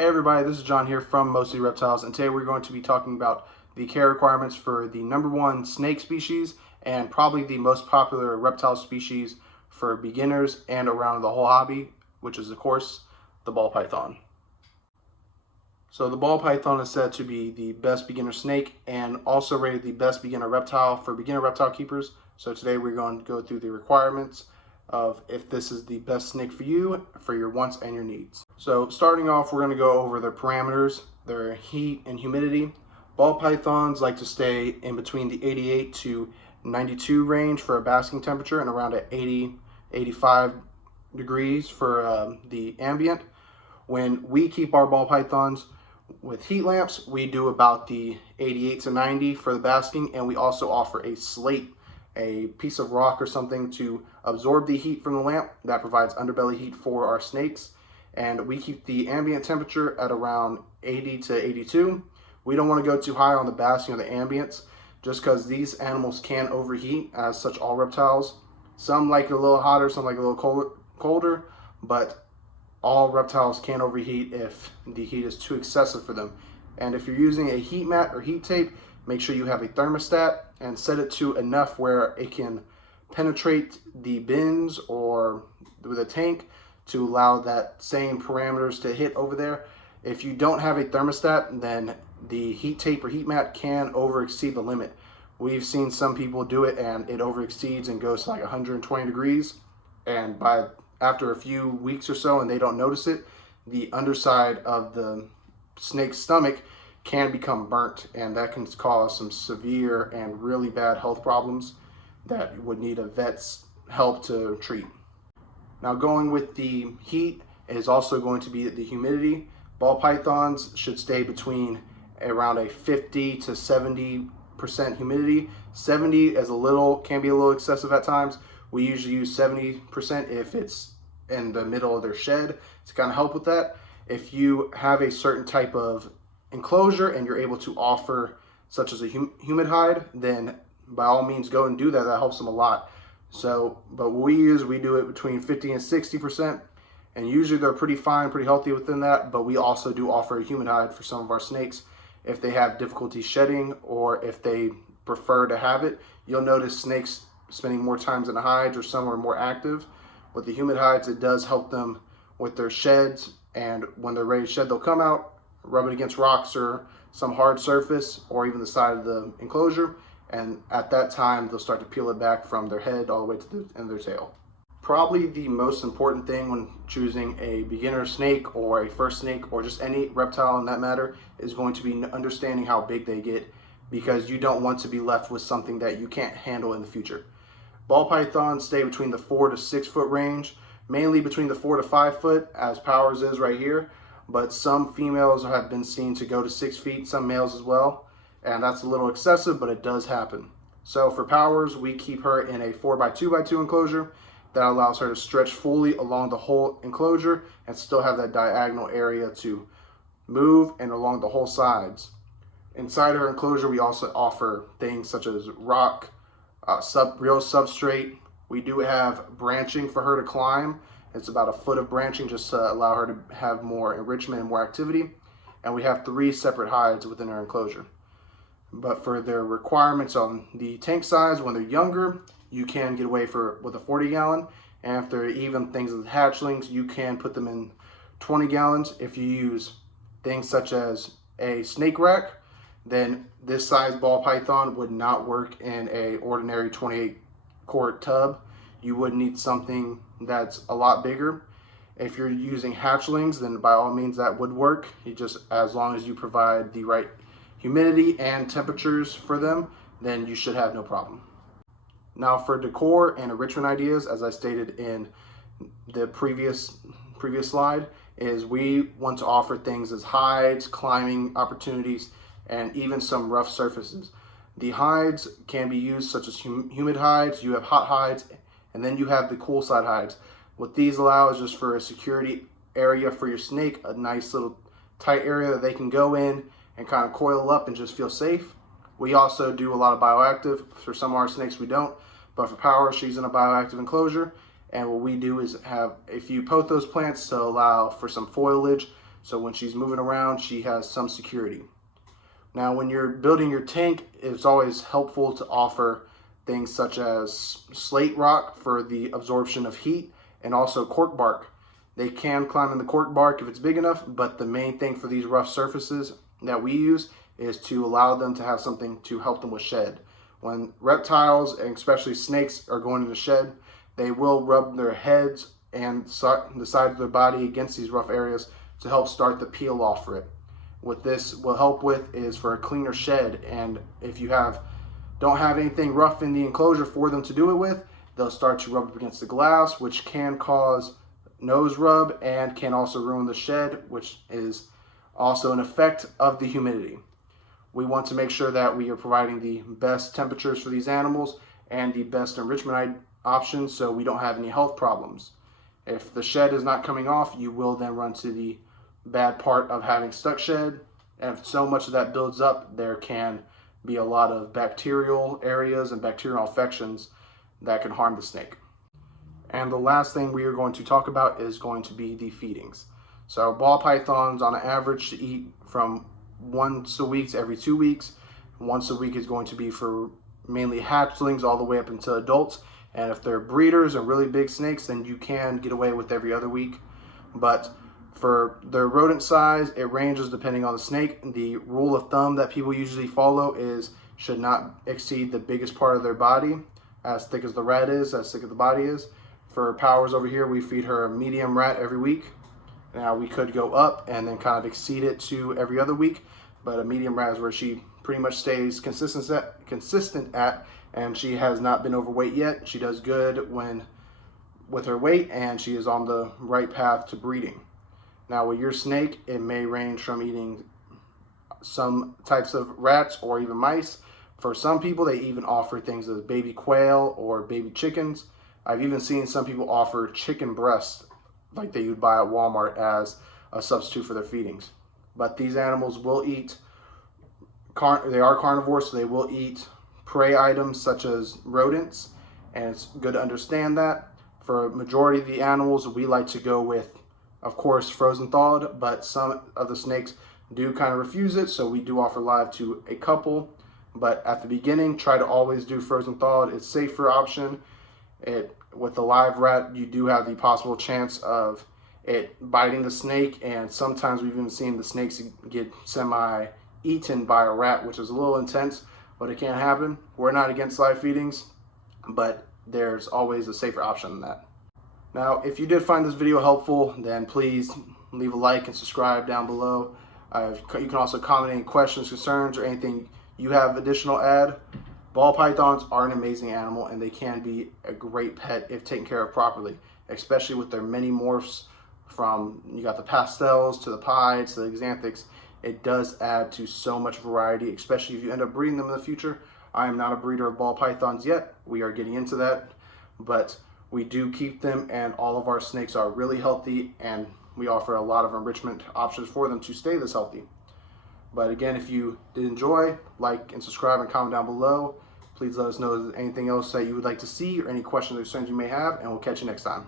Hey everybody, this is John here from Mostly Reptiles, and today we're going to be talking about the care requirements for the #1 snake species and probably the most popular reptile species for beginners and around the whole hobby, which is of course the ball python. So the ball python is said to be the best beginner snake and also rated the best beginner reptile for beginner reptile keepers. So today we're going to go through the requirements of if this is the best snake for you, for your wants and your needs. So starting off, we're going to go over their parameters, their heat and humidity. Ball pythons like to stay in between the 88 to 92 range for a basking temperature and around at 85 degrees for the ambient. When we keep our ball pythons with heat lamps, we do about the 88 to 90 for the basking, and we also offer a slate, a piece of rock or something to absorb the heat from the lamp that provides underbelly heat for our snakes. And we keep the ambient temperature at around 80 to 82. We don't want to go too high on the basking or the ambience just because these animals can overheat, as such all reptiles. Some like it a little hotter, some like it a little colder, but all reptiles can overheat if the heat is too excessive for them. And if you're using a heat mat or heat tape, make sure you have a thermostat and set it to enough where it can penetrate the bins or the tank to allow that same parameters to hit over there. If you don't have a thermostat, then the heat tape or heat mat can over exceed the limit. We've seen some people do it and it over exceeds and goes to like 120 degrees, and after a few weeks or so and they don't notice it, the underside of the snake's stomach can become burnt, and that can cause some severe and really bad health problems that would need a vet's help to treat. Now, going with the heat is also going to be the humidity. Ball pythons should stay between around a 50 to 70% humidity. 70 is can be a little excessive at times. We usually use 70% if it's in the middle of their shed to kind of help with that. If you have a certain type of enclosure and you're able to offer such as a humid hide, then by all means go and do that. That helps them a lot. So, but what we do it between 50 and 60%, and usually they're pretty fine, pretty healthy within that. But we also do offer a humid hide for some of our snakes if they have difficulty shedding or if they prefer to have it. You'll notice snakes spending more times in the hides, or some are more active. With the humid hides, it does help them with their sheds, and when they're ready to shed, they'll come out, rub it against rocks or some hard surface or even the side of the enclosure, and at that time they'll start to peel it back from their head all the way to the end of their tail. Probably the most important thing when choosing a beginner snake or a first snake or just any reptile in that matter is going to be understanding how big they get, because you don't want to be left with something that you can't handle in the future. Ball pythons stay between the 4 to 6 foot range, mainly between the 4 to 5 foot, as Powers is right here. But some females have been seen to go to 6 feet, some males as well. And that's a little excessive, but it does happen. So for Powers, we keep her in a 4x2x2 enclosure that allows her to stretch fully along the whole enclosure and still have that diagonal area to move and along the whole sides. Inside her enclosure, we also offer things such as rock, real substrate. We do have branching for her to climb. It's about a foot of branching just to allow her to have more enrichment and more activity. And we have 3 separate hides within her enclosure. But for their requirements on the tank size, when they're younger, you can get away with a 40 gallon. And if they're even things with hatchlings, you can put them in 20 gallons. If you use things such as a snake rack, then this size ball python would not work in a ordinary 28 quart tub. You would need something that's a lot bigger. If you're using hatchlings, then by all means that would work. As long as you provide the right humidity and temperatures for them, then you should have no problem. Now for decor and enrichment ideas, as I stated in the previous slide, is we want to offer things as hides, climbing opportunities, and even some rough surfaces. The hides can be used such as humid hides, you have hot hides, and then you have the cool side hides. What these allow is just for a security area for your snake, a nice little tight area that they can go in and kind of coil up and just feel safe. We also do a lot of bioactive. For some of our snakes we don't, but for Power, she's in a bioactive enclosure, and what we do is have a few pothos plants to allow for some foliage So when she's moving around, she has some security. Now, when you're building your tank, it's always helpful to offer things such as slate rock for the absorption of heat, and also cork bark. They can climb in the cork bark if it's big enough, but the main thing for these rough surfaces that we use is to allow them to have something to help them with shed. When reptiles, and especially snakes, are going into shed, they will rub their heads and the side of their body against these rough areas to help start the peel off for it. What this will help with is for a cleaner shed, and if you don't have anything rough in the enclosure for them to do it with, they'll start to rub up against the glass, which can cause nose rub and can also ruin the shed, which is also an effect of the humidity. We want to make sure that we are providing the best temperatures for these animals and the best enrichment options so we don't have any health problems. If the shed is not coming off, you will then run to the bad part of having stuck shed, and if so much of that builds up, there can be a lot of bacterial areas and bacterial infections that can harm the snake. And the last thing we are going to talk about is going to be the feedings. So ball pythons on average should eat from once a week to every 2 weeks. Once a week is going to be for mainly hatchlings all the way up until adults. And if they're breeders and really big snakes, then you can get away with every other week. But for their rodent size, it ranges depending on the snake. The rule of thumb that people usually follow is should not exceed the biggest part of their body. As thick as the rat is, as thick as the body is. For Powers over here, we feed her a medium rat every week. Now we could go up and then kind of exceed it to every other week, but a medium rat is where she pretty much stays consistent at, and she has not been overweight yet. She does good with her weight, and she is on the right path to breeding. Now with your snake, it may range from eating some types of rats or even mice. For some people, they even offer things as baby quail or baby chickens. I've even seen some people offer chicken breasts like they would buy at Walmart as a substitute for their feedings. But these animals will eat, they are carnivores, so they will eat prey items such as rodents, and it's good to understand that. For a majority of the animals, we like to go with, of course, frozen thawed, but some of the snakes do kind of refuse it, so we do offer live to a couple. But at the beginning, try to always do frozen thawed. It's a safer option. With the live rat, you do have the possible chance of it biting the snake, and sometimes we've even seen the snakes get semi-eaten by a rat, which is a little intense, but it can happen. We're not against live feedings, but there's always a safer option than that. Now, if you did find this video helpful, then please leave a like and subscribe down below. You can also comment any questions, concerns, or anything you have additional add. Ball pythons are an amazing animal, and they can be a great pet if taken care of properly, especially with their many morphs. From you got the pastels to the pieds to the xanthics. It does add to so much variety, especially if you end up breeding them in the future. I am not a breeder of ball pythons yet. We are getting into that, but we do keep them, and all of our snakes are really healthy, and we offer a lot of enrichment options for them to stay this healthy. But again, if you did enjoy, like and subscribe and comment down below. Please let us know if there's anything else that you would like to see or any questions or concerns you may have, and we'll catch you next time.